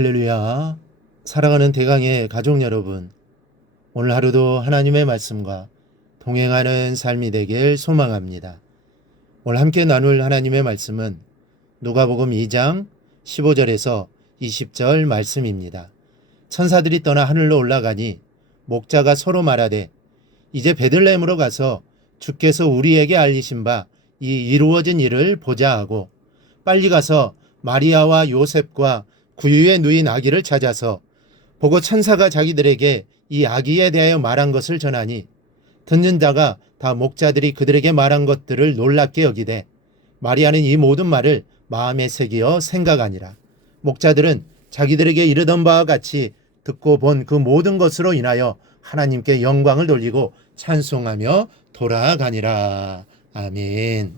할렐루야. 사랑하는 대강의 가족 여러분, 오늘 하루도 하나님의 말씀과 동행하는 삶이 되길 소망합니다. 오늘 함께 나눌 하나님의 말씀은 누가복음 2장 15절에서 20절 말씀입니다. 천사들이 떠나 하늘로 올라가니 목자가 서로 말하되 이제 베들레헴으로 가서 주께서 우리에게 알리신 바 이 이루어진 일을 보자 하고 빨리 가서 마리아와 요셉과 구유에 누인 아기를 찾아서 보고 천사가 자기들에게 이 아기에 대하여 말한 것을 전하니 듣는 자가 다 목자들이 그들에게 말한 것들을 놀랍게 여기되 마리아는 이 모든 말을 마음에 새기어 생각하니라. 목자들은 자기들에게 이르던 바와 같이 듣고 본 그 모든 것으로 인하여 하나님께 영광을 돌리고 찬송하며 돌아가니라. 아멘.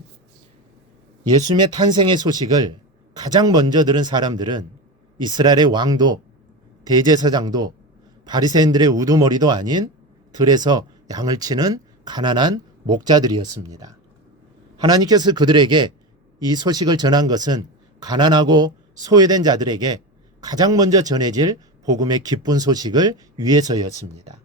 예수님의 탄생의 소식을 가장 먼저 들은 사람들은 이스라엘의 왕도, 대제사장도, 바리새인들의 우두머리도 아닌 들에서 양을 치는 가난한 목자들이었습니다. 하나님께서 그들에게 이 소식을 전한 것은 가난하고 소외된 자들에게 가장 먼저 전해질 복음의 기쁜 소식을 위해서였습니다.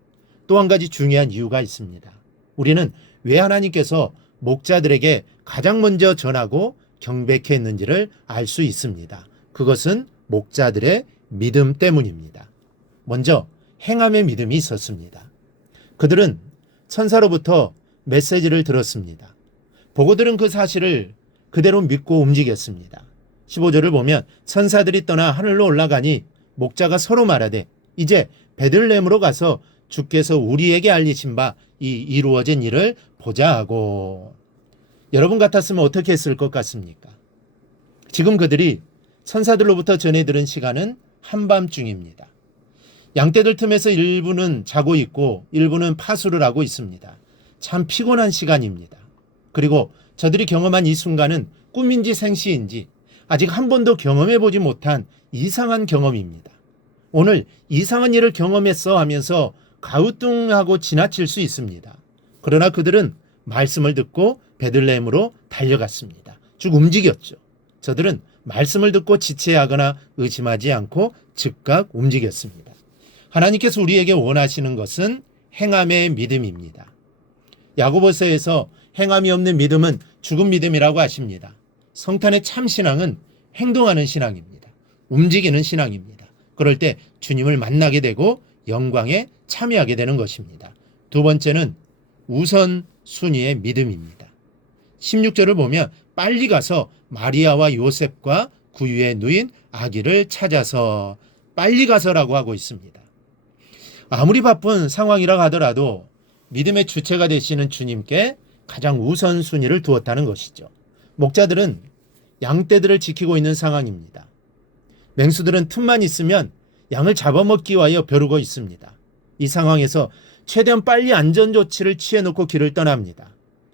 또 한 가지 중요한 이유가 있습니다. 우리는 왜 하나님께서 목자들에게 가장 먼저 전하고 경배케 했는지를 알 수 있습니다. 그것은 목자들의 믿음 때문입니다. 먼저 행함의 믿음이 있었습니다. 그들은 천사로부터 메시지를 들었습니다. 보고 들은 그 사실을 그대로 믿고 움직였습니다. 15절을 보면 천사들이 떠나 하늘로 올라가니 목자가 서로 말하되 이제 베들레헴으로 가서 주께서 우리에게 알리신 바 이 이루어진 일을 보자 하고. 여러분 같았으면 어떻게 했을 것 같습니까? 지금 그들이 천사들로부터 전해 들은 시간은 한밤중입니다. 양떼들 틈에서 일부는 자고 있고 일부는 파수를 하고 있습니다. 참 피곤한 시간입니다. 그리고 저들이 경험한 이 순간은 꿈인지 생시인지 아직 한 번도 경험해 보지 못한 이상한 경험입니다. 오늘 이상한 일을 경험했어 하면서 가우뚱하고 지나칠 수 있습니다. 그러나 그들은 말씀을 듣고 베들레헴으로 달려갔습니다. 쭉 움직였죠. 저들은 말씀을 듣고 지체하거나 의심하지 않고 즉각 움직였습니다. 하나님께서 우리에게 원하시는 것은 행함의 믿음입니다. 야고보서에서 행함이 없는 믿음은 죽은 믿음이라고 하십니다. 성탄의 참 신앙은 행동하는 신앙입니다. 움직이는 신앙입니다. 그럴 때 주님을 만나게 되고 영광에 참여하게 되는 것입니다. 두 번째는 우선순위의 믿음입니다. 16절을 보면 빨리 가서 마리아와 요셉과 구유에 누인 아기를 찾아서 빨리 가서라고 하고 있습니다. 아무리 바쁜 상황이라 하더라도 믿음의 주체가 되시는 주님께 가장 우선순위를 두었다는 것이죠. 목자들은 양떼들을 지키고 있는 상황입니다. 맹수들은 틈만 있으면 양을 잡아먹기 위하여 벼르고 있습니다. 이 상황에서 최대한 빨리 안전조치를 취해놓고 길을 떠납니다.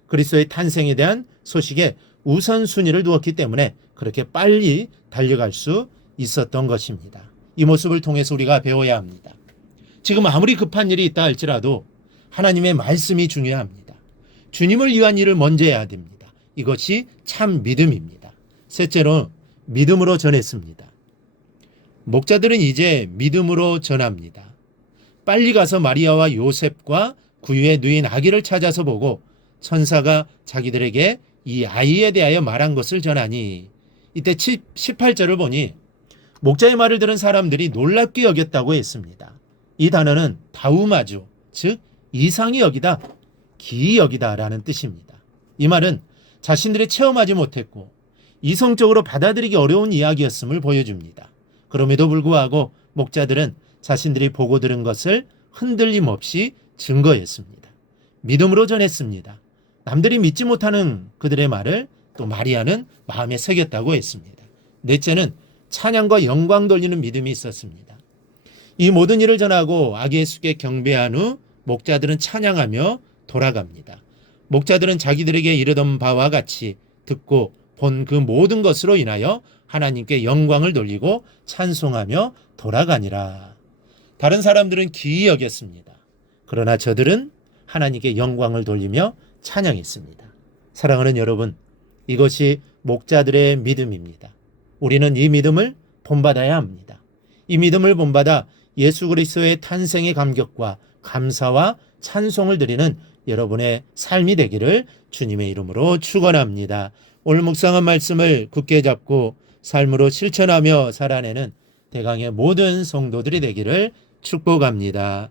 그리스도의 탄생에 대한 소식에 우선순위를 두었기 때문에 그렇게 빨리 달려갈 수 있었던 것입니다. 이 모습을 통해서 우리가 배워야 합니다. 지금 아무리 급한 일이 있다 할지라도 하나님의 말씀이 중요합니다. 주님을 위한 일을 먼저 해야 됩니다. 이것이 참 믿음입니다. 셋째로 믿음으로 전했습니다. 목자들은 이제 믿음으로 전합니다. 빨리 가서 마리아와 요셉과 구유에 누인 아기를 찾아서 보고 천사가 자기들에게 이 아이에 대하여 말한 것을 전하니 이때 18절을 보니 목자의 말을 들은 사람들이 놀랍게 여겼다고 했습니다. 이 단어는 다우마죠. 즉 이상히 여기다, 기이 여기다 라는 뜻입니다. 이 말은 자신들이 체험하지 못했고 이성적으로 받아들이기 어려운 이야기였음을 보여줍니다. 그럼에도 불구하고 목자들은 자신들이 보고 들은 것을 흔들림 없이 증거했습니다. 믿음으로 전했습니다. 남들이 믿지 못하는 그들의 말을 또 마리아는 마음에 새겼다고 했습니다. 넷째는 찬양과 영광 돌리는 믿음이 있었습니다. 이 모든 일을 전하고 아기 예수께 경배한 후 목자들은 찬양하며 돌아갑니다. 목자들은 자기들에게 이르던 바와 같이 듣고 본 그 모든 것으로 인하여 하나님께 영광을 돌리고 찬송하며 돌아가니라. 다른 사람들은 기이 여겼습니다. 그러나 저들은 하나님께 영광을 돌리며 찬양했습니다. 사랑하는 여러분, 이것이 목자들의 믿음입니다. 우리는 이 믿음을 본받아야 합니다. 이 믿음을 본받아 예수 그리스도의 탄생의 감격과 감사와 찬송을 드리는 여러분의 삶이 되기를 주님의 이름으로 축원합니다. 오늘 묵상한 말씀을 굳게 잡고 삶으로 실천하며 살아내는 대강의 모든 성도들이 되기를 축복합니다.